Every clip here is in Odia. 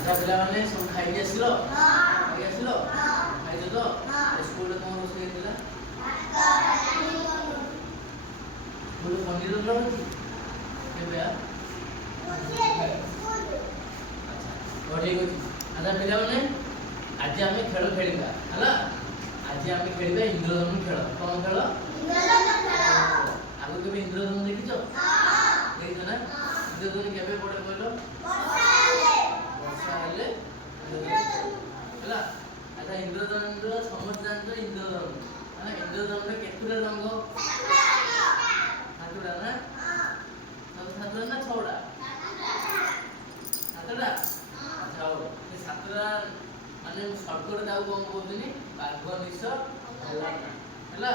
ଆଚ୍ଛା ପିଲାମାନେ ସବୁ ଖାଇକି ଆସିଲ? ଖାଇକି ଆସିଲ? ଖାଇଛ ତ? ସ୍କୁଲରେ କଣ ରୋଷେଇ ହେଇଥିଲା? ସ୍କୁଲରେ ପନିର ରନ୍ଧା ହଉଛି? କେବେ? ଆଚ୍ଛା ଠିକ ଅଛି। ଆଚ୍ଛା ପିଲାମାନେ ଆଜି ଆମେ ଖେଳ ଖେଳିବା ହେଲା। ଆଜି ଆମେ ଖେଳିବା ଇନ୍ଦ୍ରଧନୁ ଖେଳ। କଣ ଖେଳ? ଆଗରୁ କେବେ ଇନ୍ଦ୍ରଧନୁ ଦେଖିଛ? ଦେଖିଛ ନା? ଇନ୍ଦ୍ରଧନୁ କେବେ ପଡେ କହିଲ? ବର୍ଷା ହେଲେ ହେଲା। ଆଚ୍ଛା ଇନ୍ଦ୍ରଧନୁର ସମସ୍ତେ ଜାଣିଛ ଇନ୍ଦ୍ରଧନୁ ହେଲା। ଇନ୍ଦ୍ରଧନୁରେ କେତେଟା ରଙ୍ଗ? ସାତଟା ନା? ସାତଟା ନା ଛଅଟା? ସାତଟା? ଆଚ୍ଛା ହଉ ସେ ସାତଟା ମାନେ ସର୍କରେ ତାକୁ କଣ କହୁଛନ୍ତି? ବାଘ ନିଶ ଅଲାନା ହେଲା।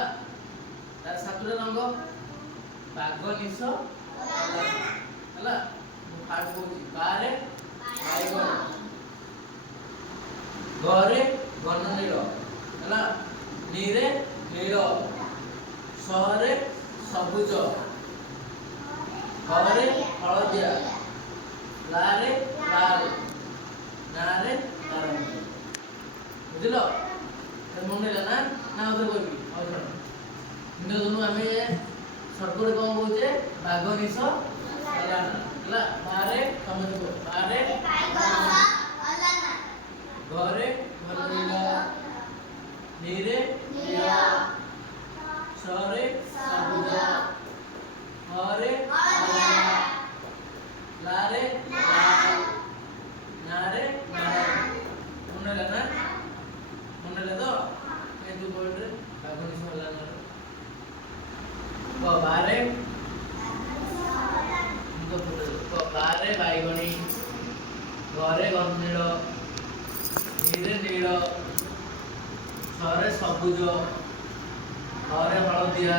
ତାର ସାତଟା ରଙ୍ଗ ବାଘ ନିଶ ଅଲାନା ହେଲା। ମୁଁ ଫାର୍ଷ୍ଟ କହୁଛି ବାରେ ବାଇଗଣ, ଗରେ ଘନନୀଳ ହେଲା, ନୀରେ ନୀଳ, ସରେ ସବୁଜ, ହରେ ହଳଦିଆ, ଲାରେ ଲାଲ, ନାରେ ନାରଙ୍ଗୀ। ବୁଝିଲ? ମନେ ହେଲା ନା? ନା ଆଉ ଥରେ କହିବି? ଆଉ ଶୁଣ ଇନ୍ଦ୍ରଧନୁ ଆମେ ସର୍କରେ କଣ କହୁଛେ? ବାଘ ନିଶ ଅଲାନା ହେଲା। ବାରେ ସମସ୍ତେ ବାରେ ଘରେ ଘନନୀଳ, ନୀରେ ନୀଳ, ସରେ ସବୁଜ, ହରେ ହଳଦିଆ, ଲାରେ ଲାଲ, ନାରେ ନାରଙ୍ଗୀ। ମନେ ହେଲା ନା? ମନେ ହେଲା ତ? କିନ୍ତୁ ବୋର୍ଡରେ ବାଘ ନିଶ ଅଲାନା ବାରେ ବାରେ ବାଇଗଣୀ, ଘରେ ଘନନୀଳ, ନୀରେ ନୀଳ, ସରେ ସବୁଜ, ହରେ ହଳଦିଆ,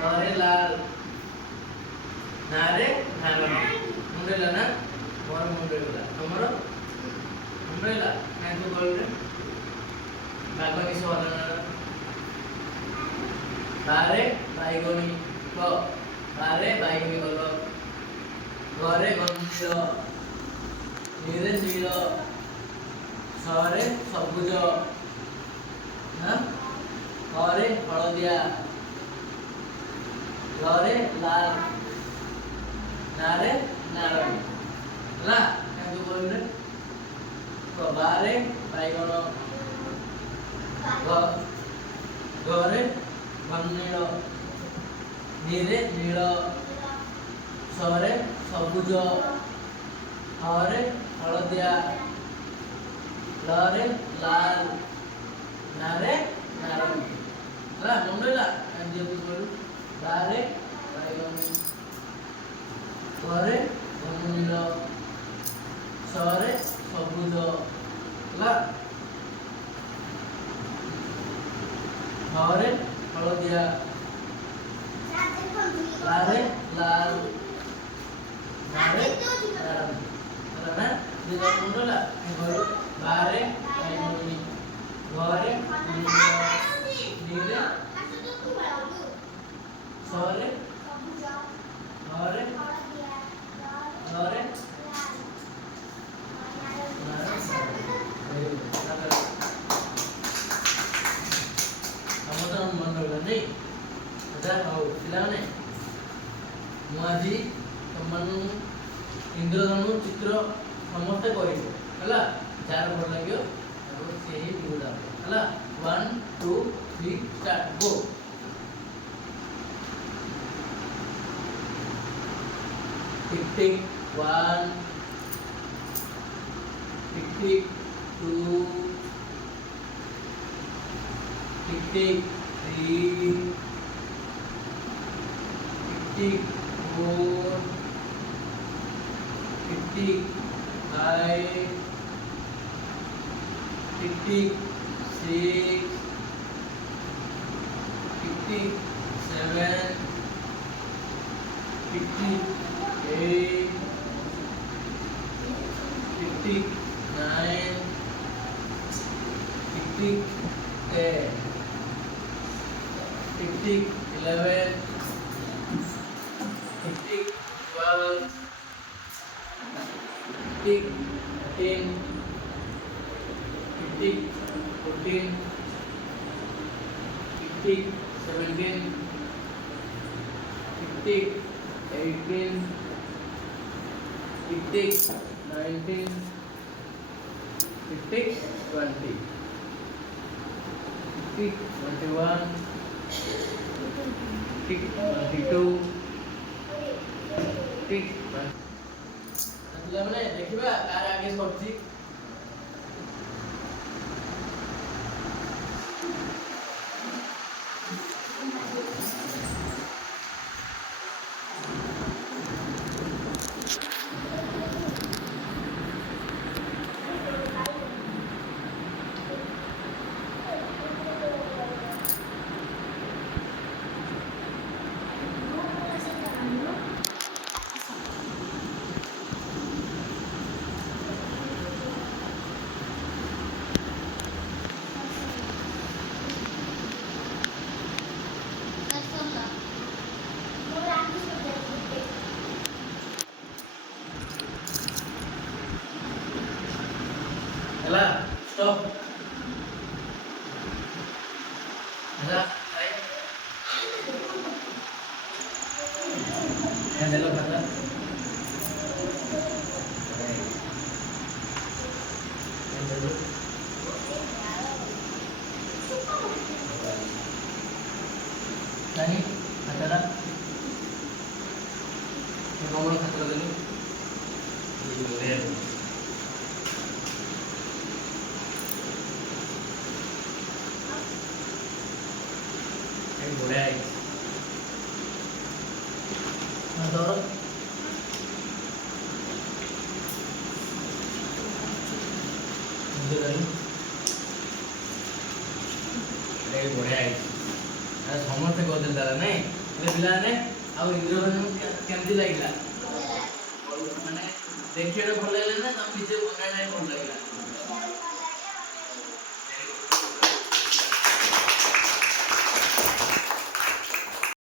ଲରେ ଲାଲ, ନାରେ ନାରଙ୍ଗୀ। ମୁଣ୍ଡ ହେଲା ନା? ମୋର ମୁଣ୍ଡ ହେଲା। ତମର ମୁଣ୍ଡ ହେଲା? କାହିଁକି ବୋର୍ଡରେ ବାଘ ନିଶ ଅଲାନା ବାରେ ବାଇଗଣୀ ବାରେ ବାଇଗଣୀ କଲର, ଘରେ ଘନନୀଳ, ନୀରେ ନୀଳ, ସରେ ସବୁଜ, ହରେ ହଳଦିଆ, ଲରେ ଲାଲ, ନାରେ ନାରଙ୍ଗୀ ହେଲା। କାହିଁକି ବୋଲରେ ବାରେ ବାଇଗଣ, ଘରେ ଘନନୀଳ, ନୀରେ ନୀଳ, ସରେ ସବୁଜ, ହରେ ହଳଦିଆ, ଲରେ ଲାଲ, ନାରେ ନାରଙ୍ଗୀ ହେଲା। ମନେ ହେଲା? କାହିଁକି କହିଲୁ? ବାରେ ବାଇଗଣୀ, ଘରେ ଘନନୀଳ, ସରେ ସବୁଜ ହେଲା, ହରେ ହଳଦିଆ, ଲାରେ ଲାଲ, ନାରେ ନାରଙ୍ଗୀ ହେଲା ନା? ମୁଣ୍ଡ ହେଲା। ବାରେ ବାଇଗଣୀ, ଘରେ ଘନନୀଳ, ନୀରେ ସରେ ହରେ ଲରେ ସମସ୍ତଙ୍କ ମନେ ରହିଲା ନାଇଁ? ଆଚ୍ଛା ହଉ ପିଲାମାନେ ମୁଁ ଆଜି ତମମାନଙ୍କୁ ଇନ୍ଦ୍ରଧନୁ ଚିତ୍ର ସମସ୍ତେ କରିବ ହେଲା। ଯାହାର ଭଲ ଲାଗିବ ତାକୁ ସେହି ଭିଡ଼ିଓଟା ହେଲା। 1 2 3 ଷ୍ଟାର୍ଟ ଗो। टिक टिक 1 टिक टिक 2 टिक टिक 3 टिक टिक 4 टिक टिक 5 टिक टिक 6 टिक टिक 7 टिक टिक 8 टिक टिक 9 टिक टिक 10 टिक टिक 11 टिक टिक 12 टिक 10 टिक 14 टिक 17 टिक 18 टिक 19 टिक 20 टिक 21 टिक 22 टिक ପିଲାମାନେ ଦେଖିବା କାହାର ଆଗେ ସରିଛି। ହେଲା stop ହେଲା handle खाता नहीं खाता ये कौन खाता देनी ये बड़ा है और मुझे नहीं ये बड़ा है समस्त कर देला नहीं पिला ने आ इंद्रधनुष केमती लागला माने देखिए भल लागला ना तुम निजे बनाना भल लागला।